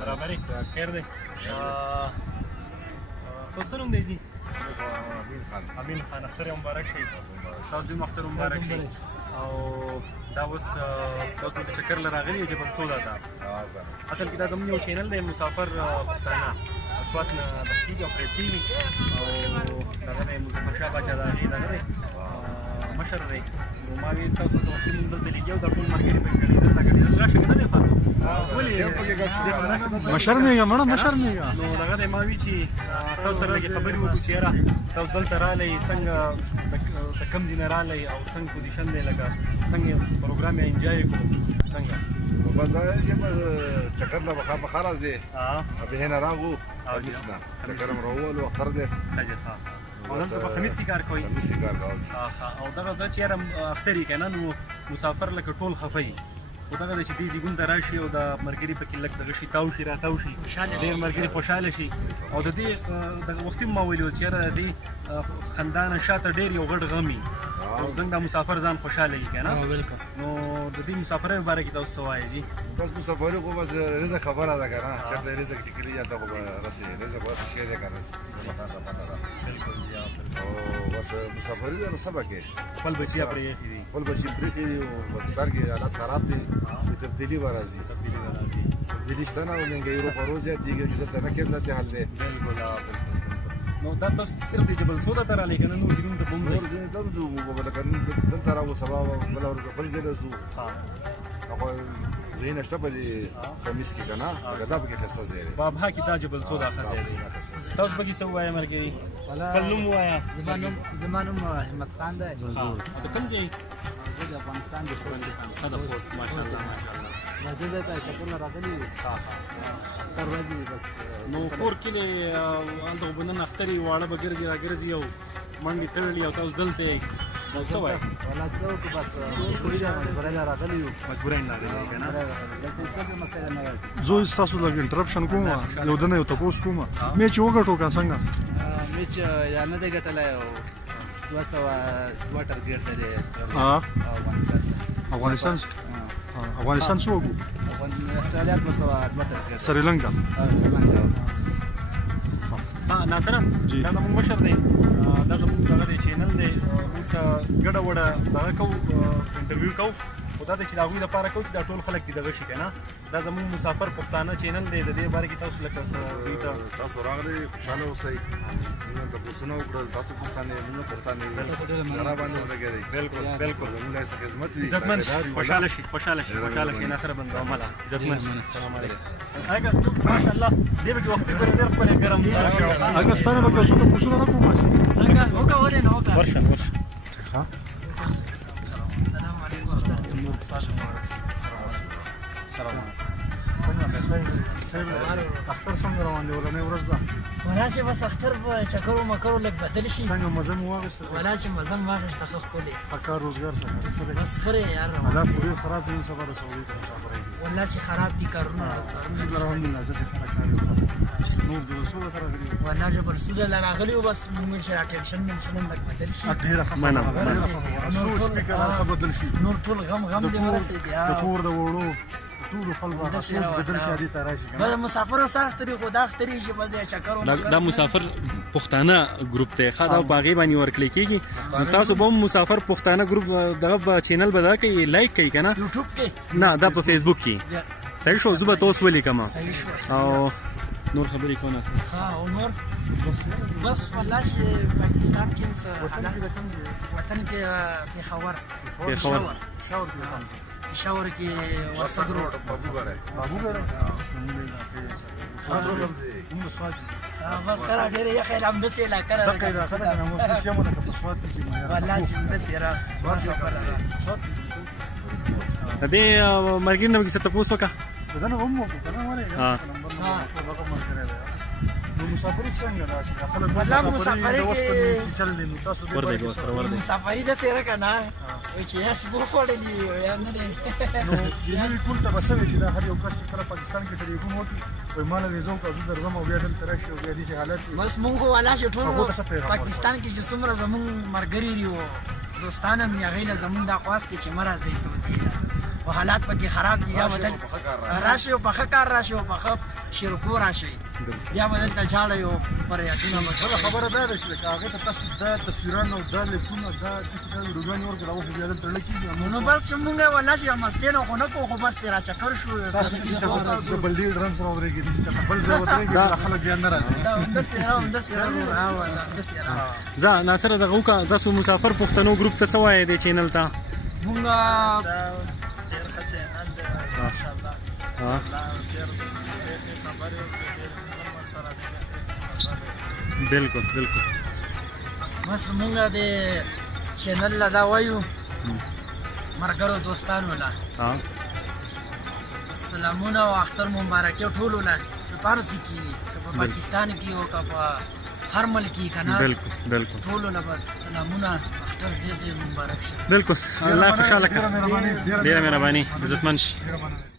برابرې خیر دی. ستاسو څه نوم دی جي؟ امین خان. اختر یې مبارک شي. ستاسو دوی اختر مبارک شي. او دا اوس تاسو د چکر له راغلي یې جبل سودا ته. اصل کې دا زموږ یو چینل دی مسافر پښتانه اصوات نه بخیږي او پرې کېږي او دغه دی مظفر شاه باچا د هغې دغه دی مشر دی. نو ما ویل تاسو ته وختي مونږ دلته لګي او دا ټول ملګري پکې ګډېدل دا ګډېدل راشه که نه دی پاته ولې مشر نه یم مړه مشر نه یم. نو دغه دی ما وی چې تاسو سره لږې خبرې وکړو چې یاره تاسو دلته رالی څنګه د کوم ځای نه رالی او څنګه پوزیشن دی لکه څنګه پروګرام یې انجوی کړو څنګه بس دا چې چکر له مخامخ راځې به هنا راغو خمیس نه چکر هم راوولو اختر دی ښه او دلته په خمیس کې کار کوئ؟ خمیس کې کار کوم. او دغه دا چې یاره اختر یې که نه نو مسافر لکه ټول خفه یي خو دغه دی چې دې زیږون ته راشي او د ملګري پکې لږ دغه شي تاو شي راتاو شي ډېر ملګري خوشحاله شي او د دې دغه وختي ما ویلي وو چې یاره د دې خندا نه شاته ډېر یو غټ غم وي او ځکه دا مسافر ځان خوشحاله وي که نه نو د دې مسافرۍ په باره کې تاسو څه وایئ جي؟ بس مسافري خو بس رزق خبره ده که نه چېرته رزق ټیکلي هلته خو به رسي رزق به ښه دی که رسي سمه خان ته پته ده او بس مسافري ده نو څه به کوې خپل بچي یې پرېښي دي خپل بچي پرېښي دي او پاکستان کې حالات خراب دي تبدیلي به راځي تبدیلي شته نه او مهنګایي روپه روز زیاتېږي چې دلته نه کېم داسې حال دی. بالکل نو دا تاسو صرف د جبل سودا ته رالی که نه نور ځایونو ته به هم ځئ؟ نور ځایونو ته هم ځو لکه دلته راغلو سبا بله ورځ به بل ځای ته ځو هغه ځایونه شته په دې خمیس کې که نه لکه دا پکې ښایسته ځای دی. په ابها کې دا جبل سودا ښه ځای دی. تاسو پکې څه ووایه ملګري؟ خپل نوم ووایه. زما نوم همت خان دی. د کوم ځای؟ زه د افغانستان د پوسټ. ښه د پوسټ ماشاءالله ماشاءالله. دې ځای ته چکر له راغلي یو تر ورځې بس. نو کور کې دی هلته خو به نن اختر وي واړه به ګرځي راګرځي او منډې تړلي او تاسو دلته یې نو څه وایه؟ والا څه وکړو بس مجبورۍ له راغلي یو. مجبورۍ نه راغلي که نه دلته هېڅ مسله نه راځي. زه ستاسو لږ انټرپشن کوم یو دنه یو تپوس کوم میچ وګټو که څنګه؟ میچ یا نه دی ګټلی او 202 ټارګېټ دی افغانستان سره. افغانستان څه وګو؟ استرالیا 202 ټارګېټ. سریلانکا. ناصره دا زموږ مشر دی دا زموږ دغه دی چینل دی اوس ګډه وډه دغه کوو انټرویو کوو خو دا دی چې د هغوی دپاره کوو چې دا ټول خلک دې دغه شي که نه دا زموږ مسافر پښتانه چینل دی د دې باره کې تاسو لکه دوی ته تاسو راغلئ خوشحاله اوسئ موږ تپوسونه وکړل تاسو پښتانه یې موږ پښتانه یو را باندې ولګېدئ. بالکل بالکل زموږ له څه خدمت وي عزتمن خوشحاله شي خوشحاله شي خوشحاله شي ناصره بند عمله عزتمن. السلام علیکم. هغه ماشاءالله دې به کې وخت ډېر خپل ګرم هغه ستانه به کوم څه تپوسونه نه کوم څنګه وکړه ولې نه وکړه ورشه سلام علیکم. سلام څنګه بخیر اختر څنګه روان دی ولنۍ ورځ ده؟ ولا چې بس اختر په چکرو مکرو لږ بدل شي. څنګه مزه مو واخیسته؟ ولا چې مزه مو واخیسته ښه ښکلې. په کار روزګار څنګه؟ بس ښه دی یار روان. حالات خو ډېر خراب دي نن سبا د سعودي په مسافرۍ کې. والله چې خراب دي کارونه روزګارونه شکر نشته. الحمدلله زه چې خلک کار یې وکړم نور جبل سودا ته راغلي یو. والله جبل سودا له راغلي وو بس موږ چې ټینشن منشن لږ بدل شي. ډېره ښه خبره سوچ فکر څه بدل شي. نور ټول غم دې ورسېږي. د کور د وړو ټولو خلکو هغه سوچ بدل شي عادي ته راشي که نه. بس مسافرو سره اختري خو دا اختري چې بس د چکرو دا مسافر پښتانه ګروپ دی ښه دا په هغې باندې ورکړی کېږي نو تاسو به هم مسافر پښتانه ګروپ دغه به چینل به دا کوي لایک کوي که نه؟ یوټیوب کې نه دا په فیسبوک کې صحیح شو زه به ته اوس ولیکم صحیح شو او نور خبرې کوو ناصر. ښه او نور بس والله چې پاکستان کې هم څه حالات وطن کې پېښور پېښور کې ورسګ روډ بابوګړی بس کرا ډېره یخه له همداسې علاقه دغه علاقه ده که نه اوس هېڅ یمه نه که په سوات کې چې والله چې همداسې را د دې ملګري نه به کیسه تپوس وکړه د ده نه به هم وکړو که نه ولې دغه ملګری دی. نو مسافري څنګه راشي خلک مسافري د اوسپنې چې چل دی نو تاسو مسافري داسې را که نه وایي چې یاس به وخوړلي یا نه دی نو نوي ټول ته به څه وي چې دا هر یو کس چې کله پاکستان کې ټلیفون وکړي وایي ما له دې ځو که زه درځم او بیا دلته راشي او بیا داسې حالت وي. بس مونږ خو والله چې ټول پاکستان کې چې څومره زمونږ ملګري دي دوستان هم دي هغوی له زمونږ دا خواست دی چې مه راځئ سعودي ته او حالات پکې خراب دي، بیا بدل راشي او په ښه کار راشي او په ښه شرکو راشي، بیا به دلته ژاړئ او پر یادونه به بله خبره دا ده چې لکه هغې ته تاسو دا تصویران او دا لیکونه دا داسې دا ویډیوګانې ورکړه هغه خو بیا دلته اړه کېږي. نو بس مونږ یې والله چې مستې نه خو نه کوو، خو بس ترې راچکر شو. تاسو داسې چکر د بلدي ډرم سره ودرېږئ، داسې چکر بل ځای ودرېږئ دا خلک بیا نه راځي. دا همداسې همداسې والله همداسې زه ناصره دغه وکړه، تاسو مسافر پښتنو ګروپ ته څه وایئ دې چینل ته؟ مونږ ډېر ښه چینل دی ماشاءالله، ډېر خبرې ډېر سره بالکل بالکل. بس مونږ د چینل له دا وایو ملګرو دوستانو له سلامونه او اختر مبارکي ټولو له، په فارسي کې که په پاکستان کې او که په هر ملک کې که نه، بالکل بالکل ټولو له به سلامونه، اختر ډېر ډېر مبارک شه. بالکل. الله خوشحاله کړه. ډېره مهرباني. ډېره مهرباني. عزتمن شي. ډېره مننه.